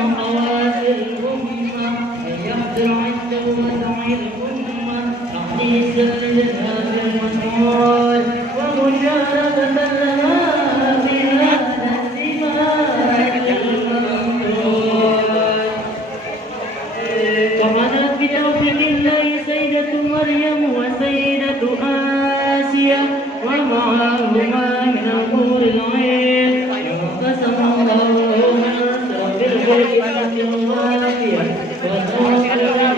وخوات الأمة أن يقدر عنده وسعي الأمة تحديث الجهاد المسعود ومشاركة لها في هذا الدماء الممدود. ومنت بتوفيق الله سيدة مريم وسيدة آسيا ومعهما من الحور العين وقسم الله من رب البركة الوافية وتوفيق الله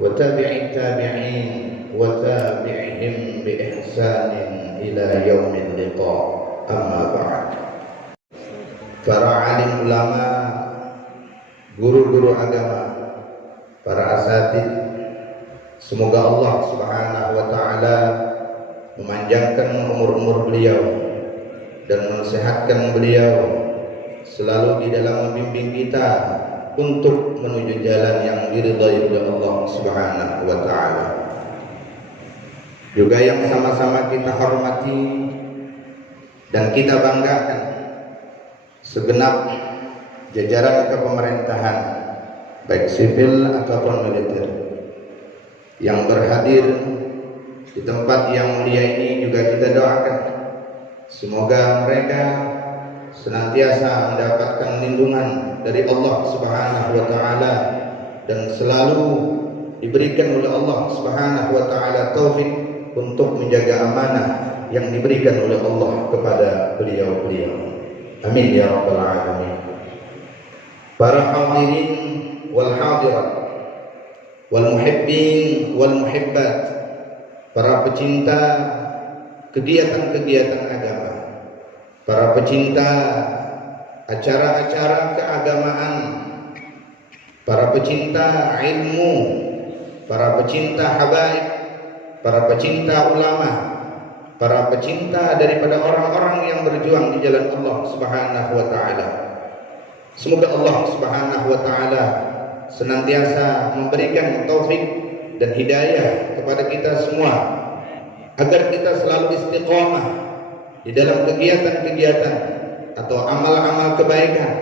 وتابع التابعين وتابعهم بإحسان إلى يوم اللقاء. أما بعد. Para alim ulama, guru-guru agama, para asatid, semoga Allah Subhanahu wa taala memanjangkan umur-umur beliau dan mensehatkan beliau selalu di dalam membimbing kita untuk menuju jalan yang diridhai oleh Allah Subhanahu wa taala. Juga yang sama-sama kita hormati dan kita banggakan segenap jajaran kepemerintahan baik sipil ataupun militer yang berhadir di tempat yang mulia ini. Juga kita doakan semoga mereka senantiasa mendapatkan lindungan dari Allah Subhanahu wa taala dan selalu diberikan oleh Allah Subhanahu wa taala taufik untuk menjaga amanah yang diberikan oleh Allah kepada beliau-beliau. Amin ya rabbal alamin. Para hadirin wal hadirat wal muhibbin wal muhibbat, para pecinta kegiatan-kegiatan agama, para pecinta acara-acara keagamaan, para pecinta ilmu, para pecinta habaib, para pecinta ulama, para pecinta daripada orang-orang yang berjuang di jalan Allah Subhanahu wa taala. Semoga Allah Subhanahu wa taala senantiasa memberikan taufik dan hidayah kepada kita semua agar kita selalu istiqamah di dalam kegiatan-kegiatan atau amal-amal kebaikan,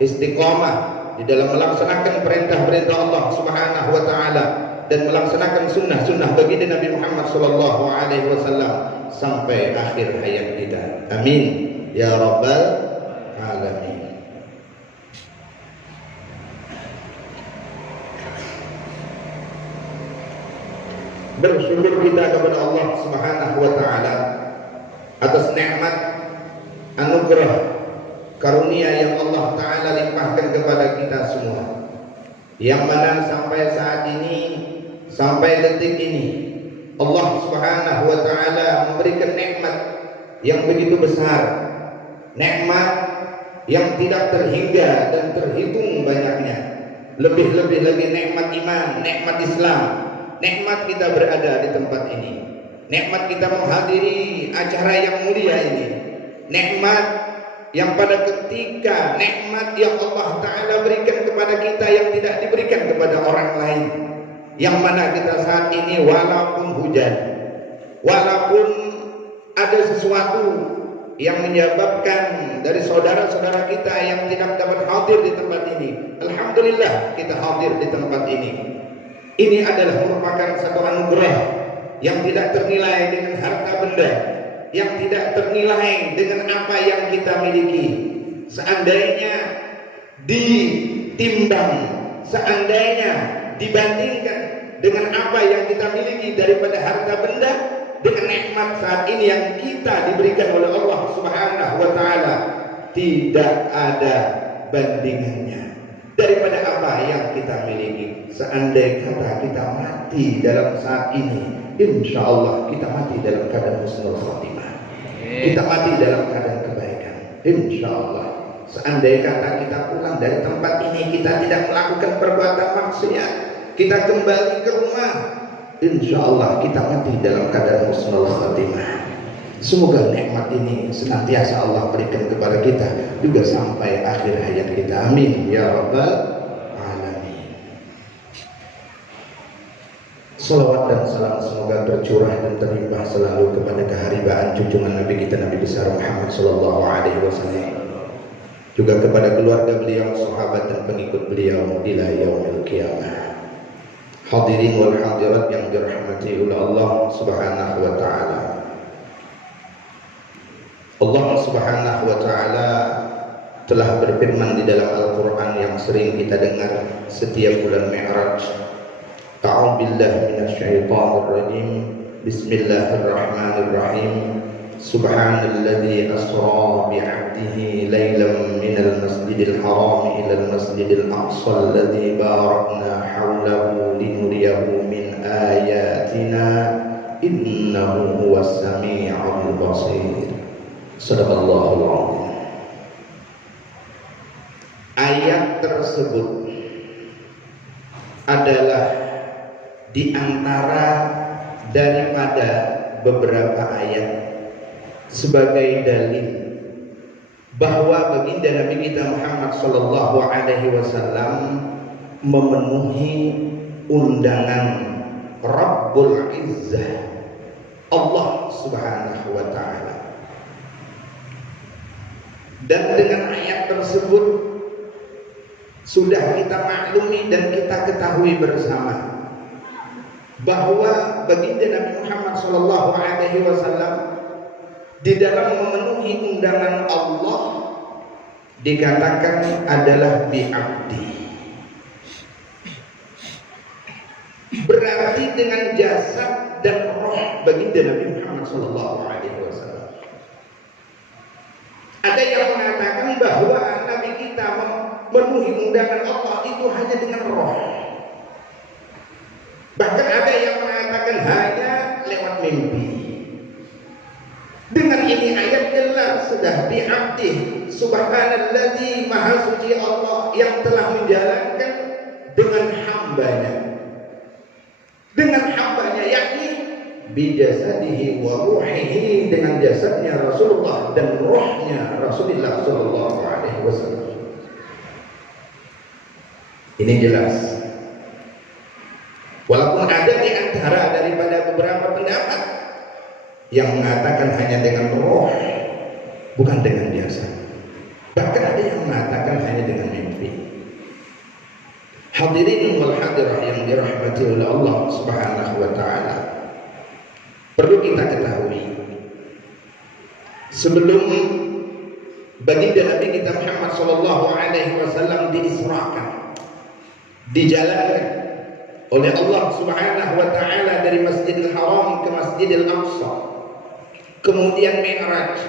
istiqamah di dalam melaksanakan perintah-perintah Allah Subhanahu wa taala dan melaksanakan sunnah-sunnah baginda Nabi Muhammad sallallahu alaihi wasallam sampai akhir hayat kita. Amin ya rabbal alamin. Bersyukur kita kepada Allah Subhanahu wa taala atas nikmat anugerah karunia yang Allah taala limpahkan kepada kita semua, yang mana sampai saat ini, sampai detik ini Allah Subhanahu wa taala memberikan nikmat yang begitu besar, nikmat yang tidak terhingga dan terhitung banyaknya. Lebih-lebih lagi nikmat iman, nikmat Islam, nikmat kita berada di tempat ini, nikmat kita menghadiri acara yang mulia ini, nikmat yang pada ketika nikmat yang Allah taala berikan kepada kita yang tidak diberikan kepada orang lain, yang mana kita saat ini walaupun hujan, walaupun ada sesuatu yang menyebabkan dari saudara-saudara kita yang tidak dapat hadir di tempat ini, alhamdulillah kita hadir di tempat ini. Ini adalah merupakan satu anugerah yang tidak ternilai dengan harta benda, yang tidak ternilai dengan apa yang kita miliki. Seandainya ditimbang, seandainya dibandingkan dengan apa yang kita miliki daripada harta benda, dengan nikmat saat ini yang kita diberikan oleh Allah Subhanahu tidak ada bandingannya daripada apa yang kita miliki. Seandai kata kita mati dalam saat ini, insya Allah kita mati dalam keadaan husnul khatimah. Kita mati dalam keadaan kebaikan, insya Allah. Seandai kata kita pulang dari tempat ini, kita tidak melakukan perbuatan maksiat, kita kembali ke rumah, insya Allah kita mati dalam keadaan husnul khatimah. Semoga nikmat ini senantiasa Allah berikan kepada kita juga sampai akhir hayat kita. Amin ya rabbal alamin. Salawat dan salam semoga tercurah dan terlimpah selalu kepada keharibaan junjungan Nabi kita Nabi besar Muhammad sallallahu alaihi wasallam, juga kepada keluarga beliau, sahabat dan pengikut beliau ila yaumil qiyamah. Hadirin wal hadirat yang dirahmati oleh Allah Subhanahu wa taala. Allah Subhanahu wa taala telah berfirman di dalam Al-Qur'an yang sering kita dengar setiap bulan Mi'raj. A'udzubillahi minasyaitonir rajim. Bismillahirrahmanirrahim. Subhanalladzi asra bi'abdihi lailan minal masjidil haram ilal masjidil aqsa alladzi barakna hawlahu linuriyahu min ayatina innahu huwas sami'ul basir. Sadaqallahul azim. Ayat tersebut adalah di antara daripada beberapa ayat sebagai dalil bahwa baginda Nabi kita Muhammad sallallahu alaihi wasallam memenuhi undangan Rabbul Izzah, Allah Subhanahu wa taala. Dan dengan ayat tersebut sudah kita maklumi dan kita ketahui bersama bahwa baginda Nabi Muhammad sallallahu alaihi wasallam di dalam memenuhi undangan Allah dikatakan adalah bi'abdi. Berarti dengan jasad dan roh baginda Nabi Muhammad sallallahu alaihi wasallam. Ada yang mengatakan bahwa Nabi kita memenuhi undangan Allah itu hanya dengan roh. Bahkan ada yang mengatakan hanya lewat mimpi. Dengan ini ayat jelas sudah bi'abdi. Subhanalladzi maha suci Allah yang telah menjalankan dengan hambanya. Dengan hambanya yakni bijasadihi wa ruhihi, dengan jasadnya Rasulullah dan rohnya Rasulullah sallallahu alaihi wasallam. Ini jelas. Walaupun ada di antara daripada beberapa pendapat yang mengatakan hanya dengan roh, bukan dengan jasad. Bahkan ada yang mengatakan hanya dengan mimpi. Hadirin wal hadirah yang dirahmati oleh Allah Subhanahu wa taala. Perlu kita ketahui, sebelum baginda Nabi kita Muhammad sallallahu alaihi wasallam diisrakan, dijalankan oleh Allah Subhanahu wa taala dari Masjidil Haram ke Masjidil Aqsa, kemudian Mi'raj,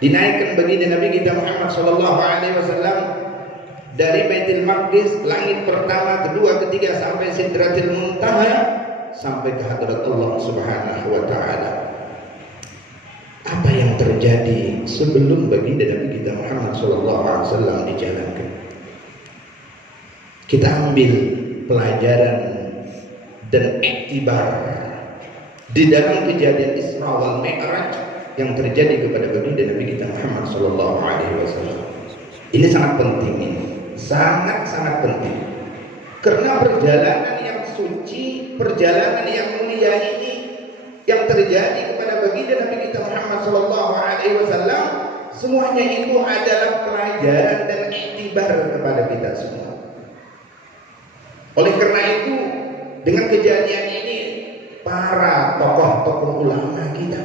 dinaikkan baginda Nabi kita Muhammad sallallahu alaihi wasallam dari Baitul Maqdis, langit pertama, kedua, ketiga sampai Sidratil Muntaha, sampai ke hadirat Allah Subhanahu wa taala. Apa yang terjadi sebelum baginda Nabi kita Muhammad sallallahu alaihi wasallam dijalankan? Kita ambil pelajaran dan iktibar di dalam kejadian Isra wal Mi'raj yang terjadi kepada baginda Nabi kita Muhammad sallallahu alaihi wasallam. Ini sangat penting, ini sangat penting. Karena perjalanan yang suci, perjalanan yang mulia ini yang terjadi kepada baginda Nabi kita Muhammad sallallahu alaihi wasallam, semuanya itu adalah pelajaran dan iktibar kepada kita semua. Oleh karena itu, dengan kejadian ini, para tokoh-tokoh ulama kita,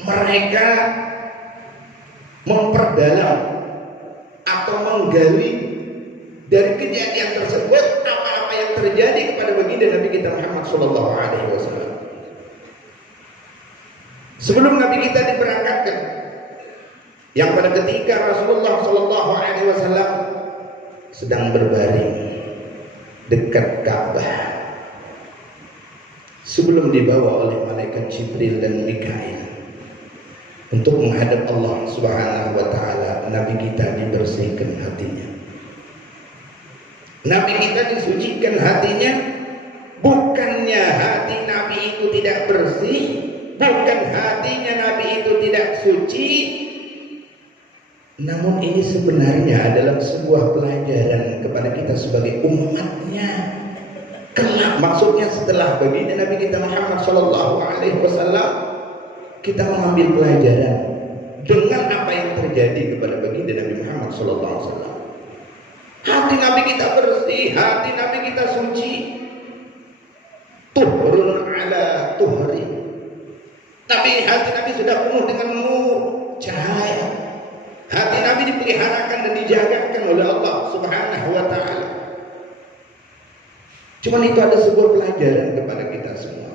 mereka memperdalam atau menggali dari kejadian tersebut apa-apa yang terjadi kepada baginda Nabi kita Muhammad sallallahu alaihi wasallam. Sebelum Nabi kita diberangkatkan yang pada ketika Rasulullah Shallallahu Alaihi Wasallam sedang berbaring dekat Ka'bah sebelum dibawa oleh malaikat Jibril dan Mikail untuk menghadap Allah Subhanahu wa taala, Nabi kita dibersihkan hatinya. Nabi kita disucikan hatinya. Bukannya hati Nabi itu tidak bersih, bukan hatinya Nabi itu tidak suci, namun ini sebenarnya adalah sebuah pelajaran kepada kita sebagai umatnya. Kelak, maksudnya setelah baginda Nabi kita Muhammad Shallallahu Alaihi Wasallam, kita mengambil pelajaran dengan apa yang terjadi kepada baginda Nabi Muhammad Shallallahu Alaihi Wasallam. Hati Nabi kita bersih, hati Nabi kita suci. Tuhrun ala tuhri. Hati Nabi sudah penuh dengan nur, cahaya. Hati Nabi dipeliharakan dan dijagakan oleh Allah Subhanahu wa taala. Cuman itu ada sebuah pelajaran kepada kita semua.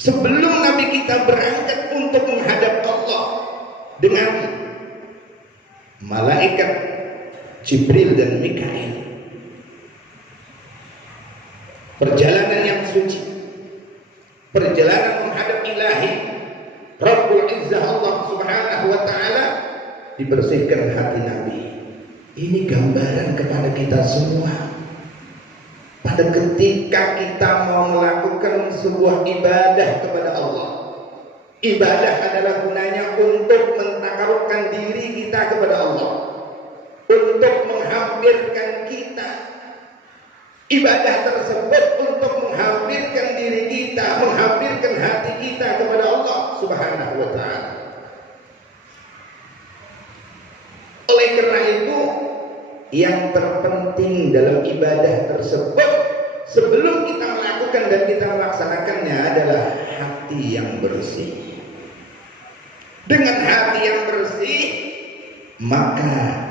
Sebelum Nabi kita berangkat untuk menghadap Allah dengan malaikat Jibril dan Mikail, perjalanan yang suci, perjalanan menghadap Ilahi Rabbul Izzah Allah Subhanahu wa taala, dibersihkan hati Nabi. Ini gambaran kepada kita semua. Pada ketika kita mau melakukan sebuah ibadah kepada Allah, ibadah adalah gunanya untuk mentakarubkan diri kita kepada Allah, untuk menghampirkan kita. Ibadah tersebut untuk menghampirkan diri kita, menghampirkan hati kita kepada Allah Subhanahu wa taala. Oleh karena itu, yang terpenting dalam ibadah tersebut sebelum kita melakukan dan kita melaksanakannya adalah hati yang bersih. Dengan hati yang bersih, maka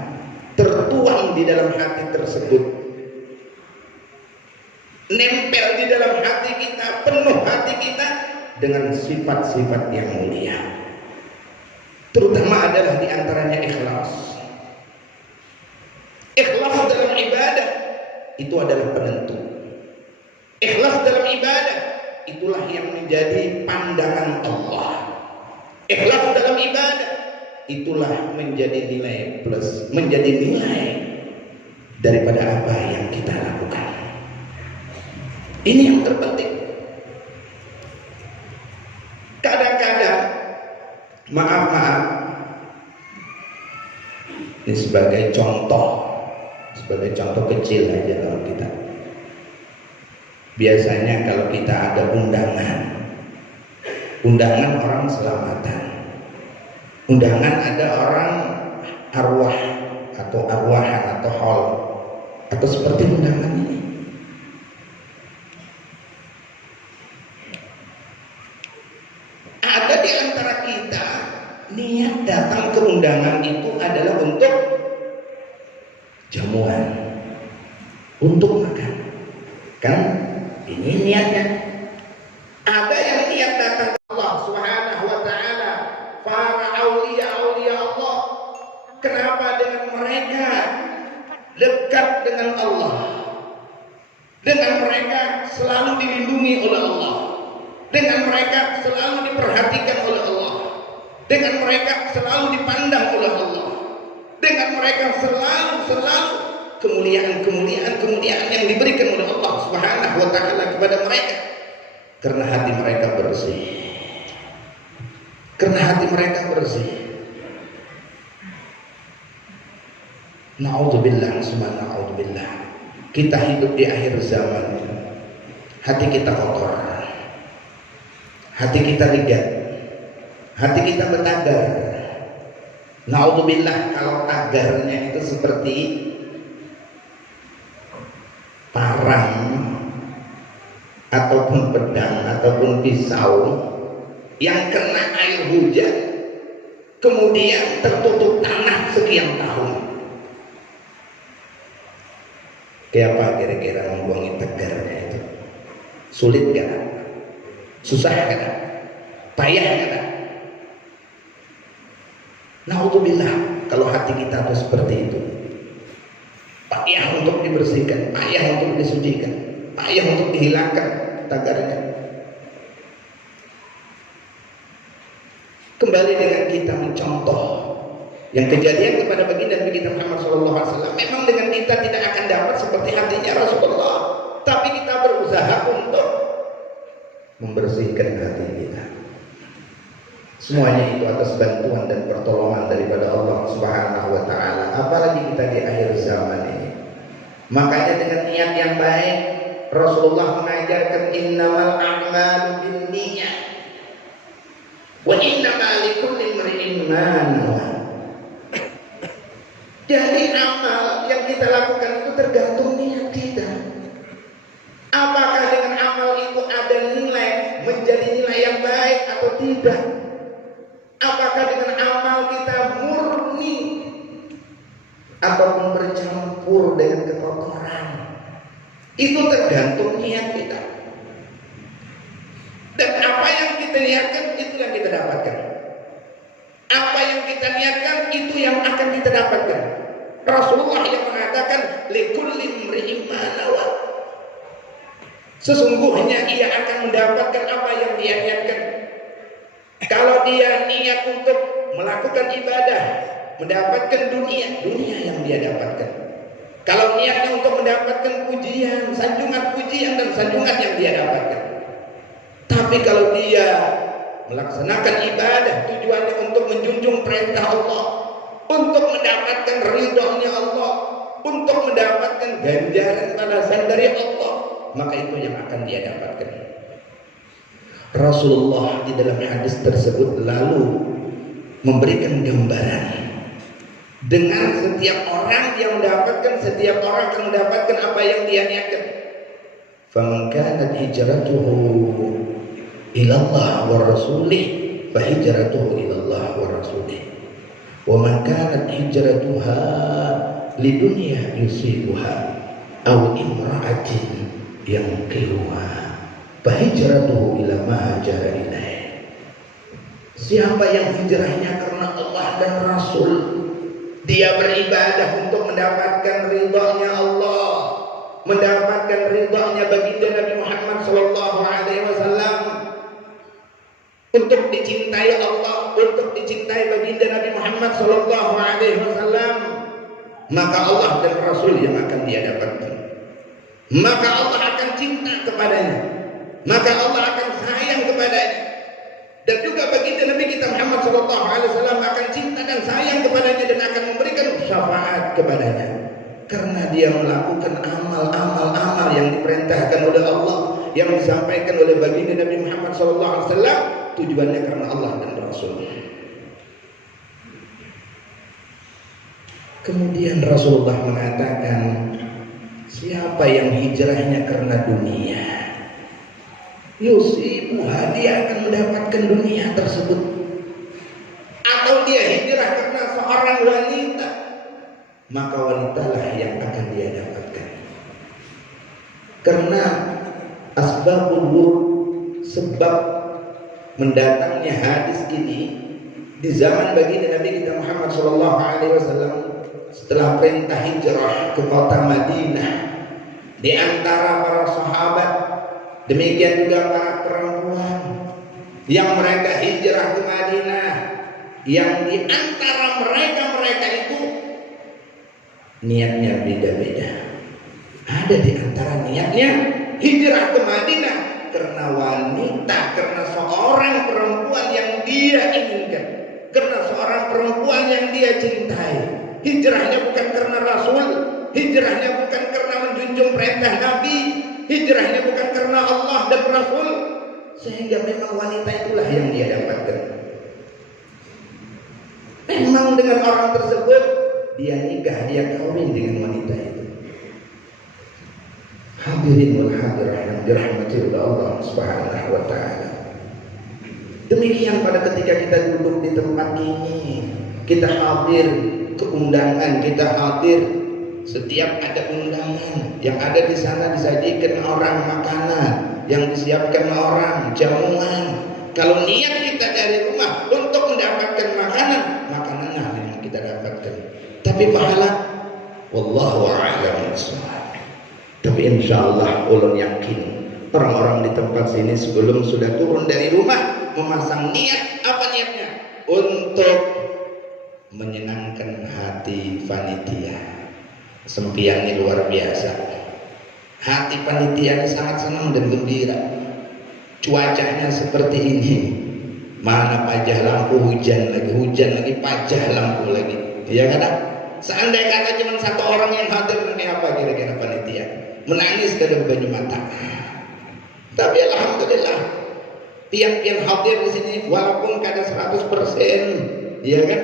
tertuang di dalam hati tersebut, nempel di dalam hati kita, penuh hati kita dengan sifat-sifat yang mulia. Terutama adalah diantaranya ikhlas. Ikhlas dalam ibadah itu adalah penentu. Ikhlas dalam ibadah itulah yang menjadi pandangan Allah. Ikhlas dalam ibadah itulah menjadi nilai plus, menjadi nilai daripada apa yang kita lakukan. Ini yang terpenting. Kadang-kadang, maaf, ini sebagai contoh kecil aja kalau kita. Biasanya kalau kita ada undangan orang selamatan, undangan ada orang arwah atau arwahan atau haul atau seperti undangan ini. Ada di antara kita niat datang ke undangan itu adalah untuk jamuan, untuk makan, kan? Ini niatnya. Ada yang niat datang ke Allah Subhanahu wa taala, para aulia Allah. Kenapa? Dengan mereka dekat dengan Allah, dengan mereka selalu dilindungi oleh Allah, dengan mereka selalu diperhatikan oleh Allah, dengan mereka selalu dipandang oleh Allah, dengan mereka selalu kemuliaan yang diberikan oleh Allah Subhanahu wa taala kepada mereka, karena hati mereka bersih. Karena hati mereka bersih. Na'udzubillah, summa na'udzubillah. Kita hidup di akhir zaman. Hati kita kotor. Hati kita ligat. Hati kita bertagar. Na'udzubillah, kalau tagarnya itu seperti parang ataupun pedang ataupun pisau yang kena air hujan kemudian tertutup tanah sekian tahun. Kayak apa kira-kira membuangi tagarnya itu? Sulit gak? Susah gak? Payah gak? Naudzubillah kalau hati kita tuh seperti itu. Payah untuk dibersihkan, payah untuk disucikan, payah untuk dihilangkan tagarnya. Kembali dengan kita mencontoh yang kejadian kepada baginda Nabi kita Muhammad SAW. Memang dengan kita tidak akan dapat seperti hatinya Rasulullah, tapi kita berusaha untuk membersihkan hati kita. Semuanya itu atas bantuan dan pertolongan daripada Allah Subhanahu wa taala. Apalagi kita di akhir zaman ini. Makanya dengan niat yang baik Rasulullah mengajarkan innamal a'malu binniyat wa innamal likulli imri'in ma nawa. Jadi amal yang kita lakukan itu tergantung niat kita. Apakah dengan amal itu ada nilai, menjadi nilai yang baik atau tidak? Apakah dengan amal kita murni ataupun bercampur dengan kekotoran? Itu tergantung niat kita. Dan apa yang kita niatkan, itu yang kita dapatkan. Apa yang kita niatkan, itu yang akan kita dapatkan. Rasulullah yang mengatakan likulli imri'in ma nawa. Sesungguhnya ia akan mendapatkan apa yang dia niatkan. Kalau dia niat untuk melakukan ibadah, mendapatkan dunia yang dia dapatkan. Kalau niatnya untuk mendapatkan pujian, sanjungan pujian dan sanjungan yang dia dapatkan. Tapi kalau dia melaksanakan ibadah, tujuannya untuk menjunjung perintah Allah, untuk mendapatkan ridhonya Allah, untuk mendapatkan ganjaran balasan dari Allah, maka itu yang akan dia dapatkan. Rasulullah di dalam hadis tersebut lalu memberikan gambaran dengan setiap orang yang mendapatkan, setiap orang akan mendapatkan apa yang dia niatkan. Faman kanat hijratuhu ila Allah wa rasulih fa hijratuhu ila Allah wa rasulih. Wa man kanat hijratuha lidunya yusibuha aw imra'atin yanqihuha fa hijratuhu ila ma hajara ilaih. Siapa yang hijrahnya karena Allah dan Rasul, dia beribadah untuk mendapatkan ridhonya Allah, mendapatkan ridhonya baginda Nabi Muhammad SAW, untuk dicintai Allah, untuk dicintai baginda Nabi Muhammad SAW, maka Allah dan Rasul yang akan dia dapatkan. Maka Allah akan cinta kepadanya, maka Allah akan sayang kepadanya. Dan juga baginda Nabi kita Muhammad SAW akan cinta dan sayang kepadanya dan akan memberikan syafaat kepadanya. Karena dia melakukan amal-amal yang diperintahkan oleh Allah, yang disampaikan oleh baginda Nabi Muhammad SAW, tujuannya karena Allah dan Rasul. Kemudian Rasulullah mengatakan, siapa yang hijrahnya karena dunia, yusibuha, dia akan mendapatkan dunia tersebut. Atau dia hijrah karena seorang wanita, maka wanitalah yang akan dia dapatkan. Karena asbabul wurud, sebab mendatangnya hadis ini di zaman baginda Nabi kita Muhammad SAW setelah perintah hijrah ke kota Madinah, di antara para sahabat, demikian juga para perempuan yang mereka hijrah ke Madinah, yang di antara mereka itu niatnya beda-beda. Ada di antara niatnya hijrah ke Madinah karena wanita, karena seorang perempuan yang dia inginkan, karena seorang perempuan yang dia cintai. Hijrahnya bukan karena Rasul, hijrahnya bukan karena menjunjung perintah Nabi, hijrahnya bukan karena Allah dan Rasul, sehingga memang wanita itulah yang dia dapatkan. Memang dengan orang tersebut dia nikah, dia kawin dengan wanita itu. Hadirin wal hadirah yang dirahmati oleh Allah Subhanahu wa taala. Demikian pada ketika kita duduk di tempat ini, kita hadir ke undangan, kita hadir setiap ada undangan, yang ada di sana disajikan orang makanan, yang disiapkan orang jamuan. Kalau niat kita dari rumah untuk mendapatkan makanan, makanannya kita dapatkan. Tapi pahala, wallahu a'lam bishawab. Tapi insyaallah ulun yakin orang-orang di tempat sini sebelum sudah turun dari rumah memasang niat. Apa niatnya? Untuk menyenangkan hati panitia. Sempiannya luar biasa. Hati panitia sangat senang dan gembira. Cuacanya seperti ini. Mana pajah lampu, hujan lagi pajah lampu lagi. Ya kan? Seandainya kata cuma satu orang yang hadir, ini apa kira-kira panitia? Menangis dari banyu mata. Tapi alhamdulillah tiap-tiap hadir di sini walaupun kada 100%, ya kan?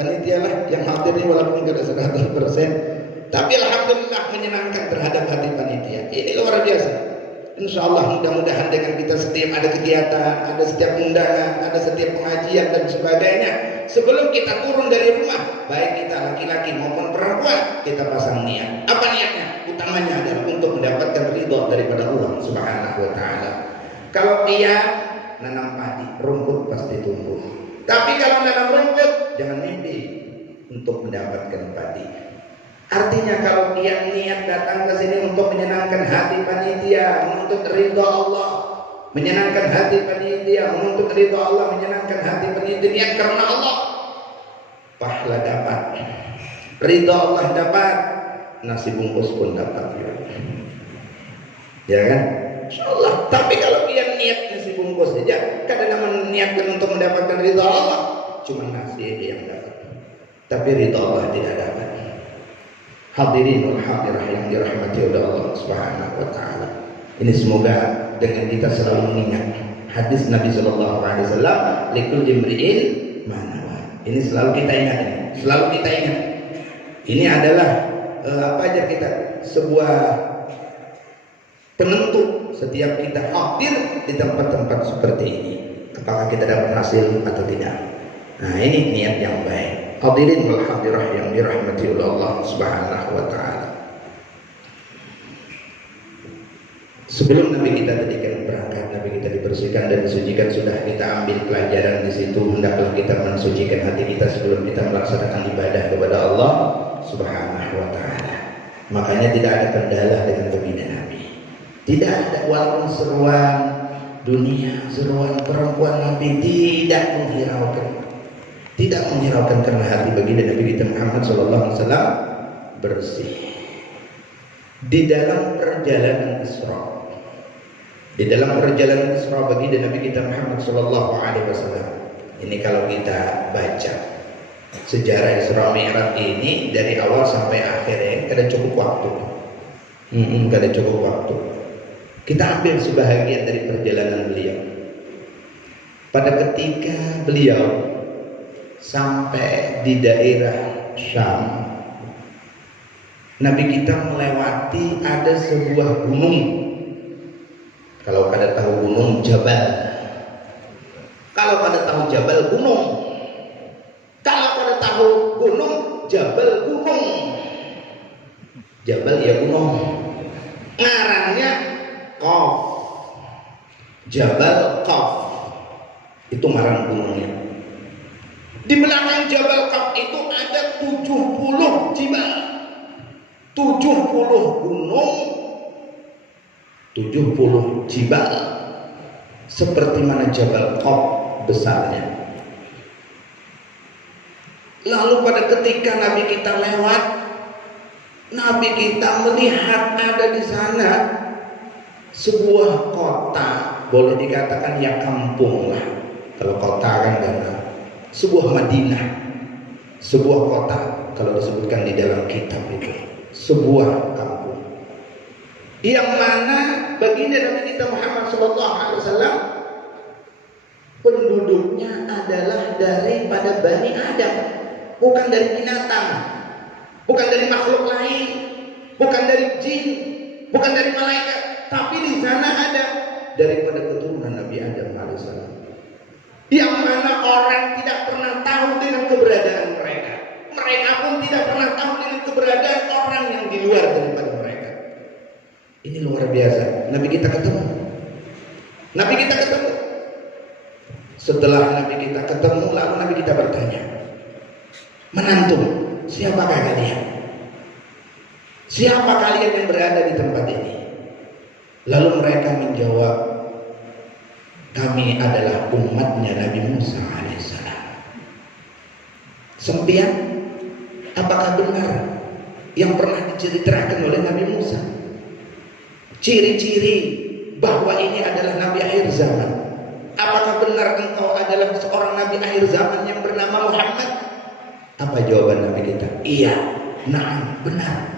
Panitia lah yang hadir ini walaupun kada 100%, tapi alhamdulillah menyenangkan terhadap hati panitia. Ini luar biasa. Insyaallah mudah-mudahan dengan kita setiap ada kegiatan, ada setiap undangan, ada setiap pengajian dan sebagainya, sebelum kita turun dari rumah, baik kita laki-laki maupun perempuan, kita pasang niat. Apa niatnya? Utamanya adalah untuk mendapatkan ridha daripada Allah Subhanahu wa taala. Kalau dia nanam padi, rumput pasti tumbuh. Tapi kalau nanam rumput, jangan mimpi untuk mendapatkan padi. Artinya kalau dia niat datang ke sini untuk menyenangkan hati panitia, menuntut ridha Allah, menyenangkan hati panitia, menuntut ridha Allah, menyenangkan hati panitia, niat karena Allah, pahala dapat, ridha Allah dapat, nasi bungkus pun dapat. Ya kan? Insyaallah. Tapi kalau dia niat nasi bungkus saja, kadang-kadang meniatkan untuk mendapatkan ridha Allah, cuma nasi aja yang dapat, tapi ridha Allah tidak dapat. Hadirin wal hadirah yang dirahmati oleh Allah Subhanahu wa taala. Ini semoga dengan kita selalu mengingat hadis Nabi sallallahu alaihi wasallam, likul imri'in ma nawa. Ini selalu kita ingat, selalu kita ingat. Ini adalah apa aja kita, sebuah penentu setiap kita hadir di tempat-tempat seperti ini, apakah kita dapat hasil atau tidak. Nah, ini niat yang baik. Hadirin wal hadirah yang dirahmati oleh Allah Subhanahu wa taala. Sebelum Nabi kita tadikan berangkat, Nabi kita dibersihkan dan disucikan, sudah kita ambil pelajaran di situ. Hendaklah kita mensucikan hati kita sebelum kita melaksanakan ibadah kepada Allah Subhanahu wa taala. Makanya tidak ada kendala dengan baginda Nabi. Tidak ada, walaupun seruan dunia, seruan perempuan Nabi tidak menghiraukan. Tidak menghiraukan karena hati baginda Nabi kita Muhammad SAW bersih. Di dalam perjalanan Isra, baginda Nabi kita Muhammad SAW. Ini kalau kita baca sejarah Isra Mi'raj ini dari awal sampai akhirnya, kada cukup waktu. Kada cukup waktu. Kita ambil sebahagian dari perjalanan beliau. Pada ketika beliau sampai di daerah Syam, Nabi kita melewati ada sebuah gunung. Kalau kada tahu gunung, Jabal. Kalau kada tahu Jabal, gunung. Kalau kada tahu gunung, Jabal, gunung. Jabal ya gunung. Ngarannya Qaf. Jabal Qaf. Itu ngaran gunungnya. Di belakang Jabal Qaf itu ada 70 jibal, 70 gunung, 70 jibal, seperti mana Jabal Qaf besarnya. Lalu pada ketika Nabi kita lewat, Nabi kita melihat ada di sana sebuah kota, boleh dikatakan ya kampung lah. Kalau kota kan enggak. Sebuah Madinah, sebuah kota kalau disebutkan di dalam kitab itu, sebuah kampung yang mana baginda Nabi kita Muhammad SAW penduduknya adalah daripada Bani Adam, bukan dari binatang, bukan dari makhluk lain, bukan dari jin, bukan dari malaikat, tapi di sana ada daripada keturunan Nabi Adam alaihissalam. Yang mana orang tidak pernah tahu dengan keberadaan mereka. Mereka pun tidak pernah tahu dengan keberadaan orang yang di luar daripada mereka. Ini luar biasa. Nabi kita ketemu. Setelah Nabi kita ketemu, lalu Nabi kita bertanya, menantu, siapakah kalian? Siapa kalian yang berada di tempat ini? Lalu mereka menjawab, kami adalah umatnya Nabi Musa alaihissalam. Sempian, apakah benar yang pernah diceritakan oleh Nabi Musa? Ciri-ciri bahwa ini adalah Nabi akhir zaman. Apakah benar engkau adalah seorang Nabi akhir zaman yang bernama Muhammad? Apa jawaban Nabi kita? Iya, na'am, benar.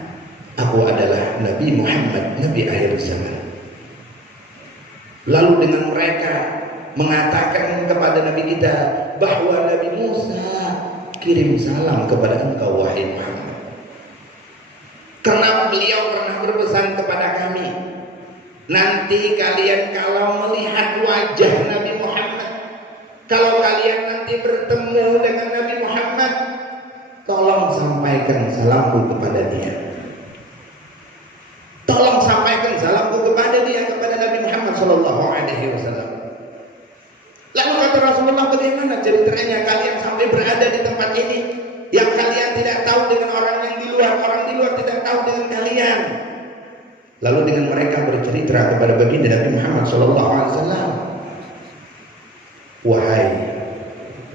Aku adalah Nabi Muhammad, Nabi akhir zaman. Lalu dengan mereka mengatakan kepada Nabi kita bahwa Nabi Musa kirim salam kepada engkau wahai Muhammad. Karena beliau pernah berpesan kepada kami, nanti kalian kalau melihat wajah Nabi Muhammad, kalau kalian nanti bertemu dengan Nabi Muhammad, tolong sampaikan salamku kepada dia. Tolong sampaikan salamku kepada dia, kepada Nabi Muhammad sallallahu alaihi wasallam. Lalu kata Rasulullah, bagaimana ceritanya kalian sampai berada di tempat ini yang kalian tidak tahu dengan orang yang di luar, orang di luar tidak tahu dengan kalian. Lalu dengan mereka bercerita kepada baginda Nabi Muhammad sallallahu alaihi wasallam, wahai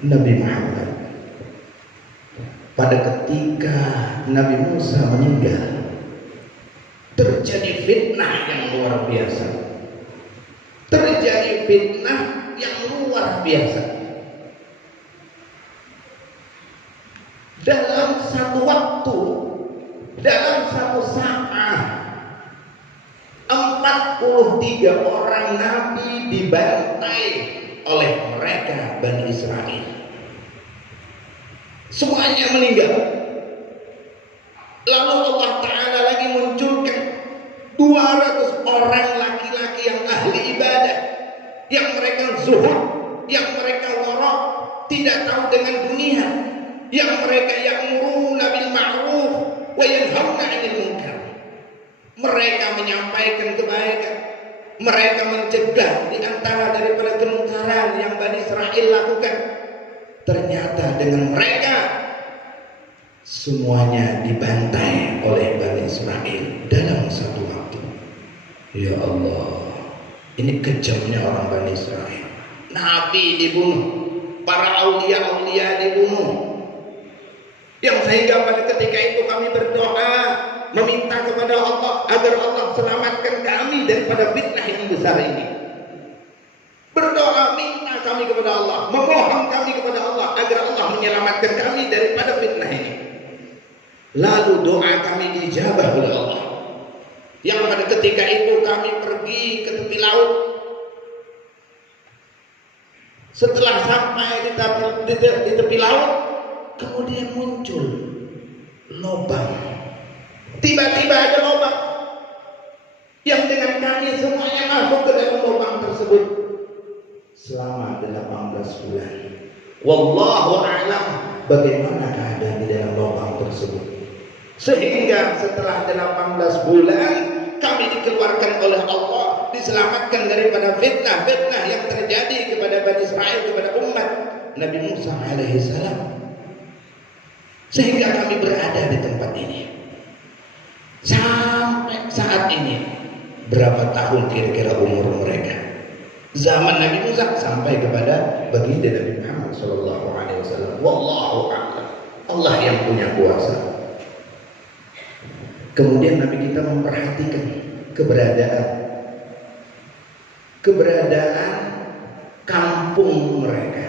Nabi Muhammad, pada ketika Nabi Musa meninggal, terjadi fitnah yang luar biasa. Terjadi fitnah yang luar biasa. Dalam satu waktu, dalam satu saat, 43 orang nabi dibantai oleh mereka Bani Israel. Semuanya meninggal. Lalu Allah Ta'ala lagi munculkan 200 orang laki-laki yang ahli ibadah, yang mereka zuhud, yang mereka wara', tidak tahu dengan dunia, yang mereka ya'muruna bil ma'ruf wa yanhauna 'anil munkar. Mereka menyampaikan kebaikan, mereka mencegah di antara daripada kemungkaran yang Bani Israel lakukan. Ternyata dengan mereka semuanya dibantai oleh Bani Israel dalam satu waktu. Ya Allah, ini kejamnya orang Bani Israel. Nabi dibunuh, para aulia dibunuh. Yang sehingga pada ketika itu kami berdoa meminta kepada Allah agar Allah selamatkan kami daripada fitnah yang besar ini. Berdoa minta kami kepada Allah, memohon kami kepada Allah agar Allah menyelamatkan kami daripada fitnah ini. Lalu doa kami dijabah oleh Allah. Yang pada ketika itu kami pergi ke tepi laut. Setelah sampai di tepi laut, kemudian muncul lubang. Tiba-tiba ada lubang yang dengan kami semuanya masuk ke dalam lubang tersebut selama 18 bulan. Wallahu a'lam bagaimana keadaan di dalam lubang tersebut. Sehingga setelah 18 bulan kami dikeluarkan oleh Allah, diselamatkan daripada fitnah-fitnah yang terjadi kepada Bani Israel, kepada umat Nabi Musa alaihissalam. Sehingga kami berada di tempat ini sampai saat ini. Berapa tahun kira-kira umur mereka? Zaman Nabi Musa sampai kepada baginda Nabi Muhammad sallallahu alaihi wasallam. Wallahu a'lam. Allah yang punya kuasa. Kemudian Nabi kita memperhatikan keberadaan kampung mereka,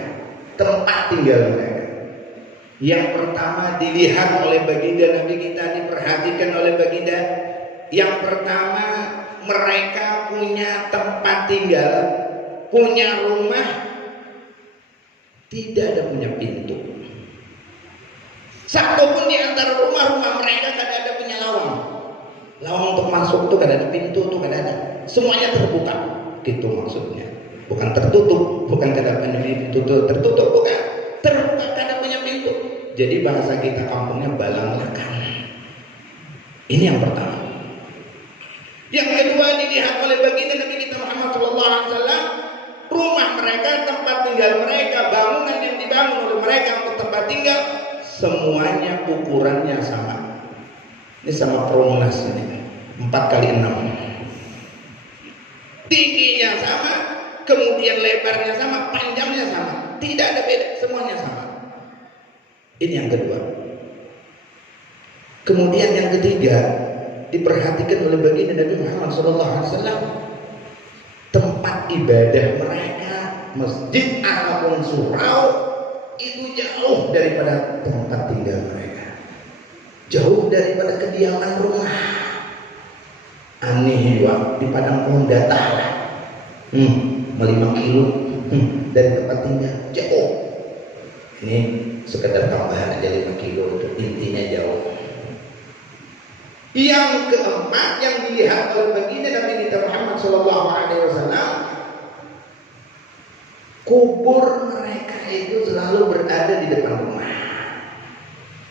tempat tinggal mereka. Yang pertama dilihat oleh baginda Nabi kita, diperhatikan oleh baginda. Yang pertama, mereka punya tempat tinggal, punya rumah, tidak ada punya pintu. Satu pun di antara rumah-rumah mereka tidak ada punya lawang. Lawang untuk masuk tuh tidak ada, pintu tuh tidak ada. Semuanya terbuka, gitu maksudnya. Bukan tertutup, bukan tidak punya pintu tertutup, bukan. Terbuka, tidak punya pintu. Jadi bahasa kita kampungnya balang lakang. Ini yang pertama. Yang kedua dilihat oleh baginda Nabi kita Muhammad SAW, rumah mereka, tempat tinggal mereka, bangunan yang dibangun oleh mereka untuk tempat tinggal, semuanya ukurannya sama. Ini sama Promonas ini 4x6. Tingginya sama, kemudian lebarnya sama, panjangnya sama, tidak ada beda, semuanya sama. Ini yang kedua. Kemudian yang ketiga, diperhatikan oleh baginda Nabi Muhammad SAW, tempat ibadah mereka, masjid ataupun surau, itu jauh daripada tempat tinggal mereka, jauh daripada kediaman rumah. Aneh juga di padang pohon datar, 5 kilo dari tempat tinggal, jauh. Ini sekedar tambahan aja 5 kilo, itu intinya jauh. Yang keempat yang dilihat oleh baginda Nabi kita Muhammad SAW, kubur mereka itu selalu berada di depan rumah.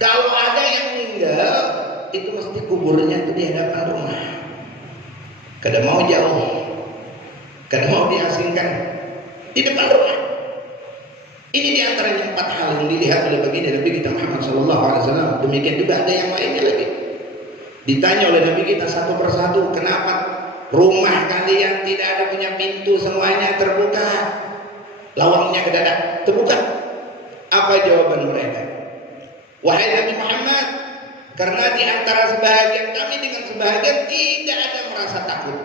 Kalau ada yang meninggal, itu mesti kuburnya itu di hadapan rumah. Kada mau jauh, kada mau diasingkan, di depan rumah. Ini diantaranya 4 hal yang dilihat oleh baginda Nabi kita Muhammad SAW. Demikian juga ada yang lainnya lagi. Ditanya oleh Nabi kita satu persatu, kenapa rumah kalian tidak ada punya pintu, semuanya terbuka, lawangnya kedadak terbuka? Apa jawaban mereka? Wahai Nabi Muhammad, karena di antara sebahagian kami dengan sebahagian tidak ada merasa takut,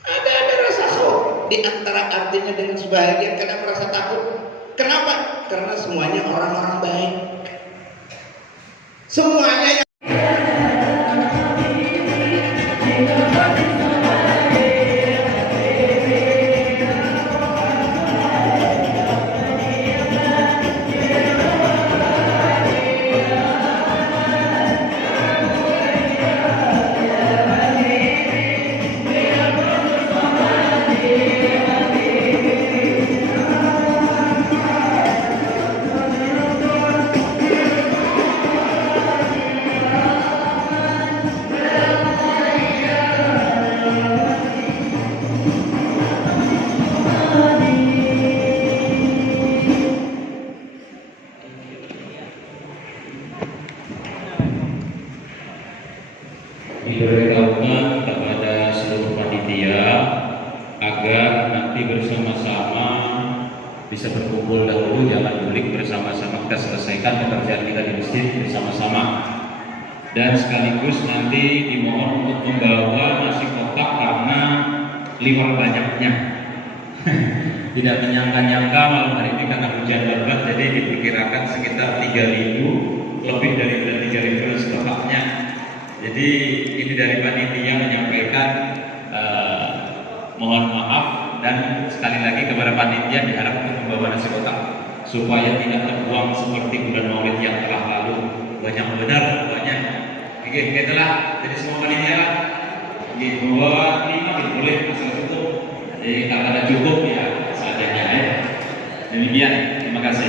ada rasa khauf. Di antara artinya dengan sebahagian kadang merasa takut. Kenapa? Karena semuanya orang-orang baik, semuanya yang diberitahukan kepada seluruh panitia agar nanti bersama-sama bisa berkumpul dahulu, jangan balik bersama-sama, kita selesaikan pekerjaan kita di masjid bersama-sama. Dan sekaligus nanti dimohon untuk membawa nasi kotak karena liwar banyaknya. Tidak menyangka-nyangka malam hari ini karena hujan lebat, jadi diperkirakan sekitar 3.000, lebih dari 3.000 stoknya. Jadi ini dari panitia menyampaikan mohon maaf, dan sekali lagi kepada panitia diharap untuk membawa nasi kotak supaya tidak terbuang seperti bulan Maulid yang telah lalu. Banyak benar banyak. Oke, itulah jadi semua panitia lah. Bawa 5 boleh asal cukup. Jadi kalau ada cukup ya seadanya ya. Demikian, terima kasih.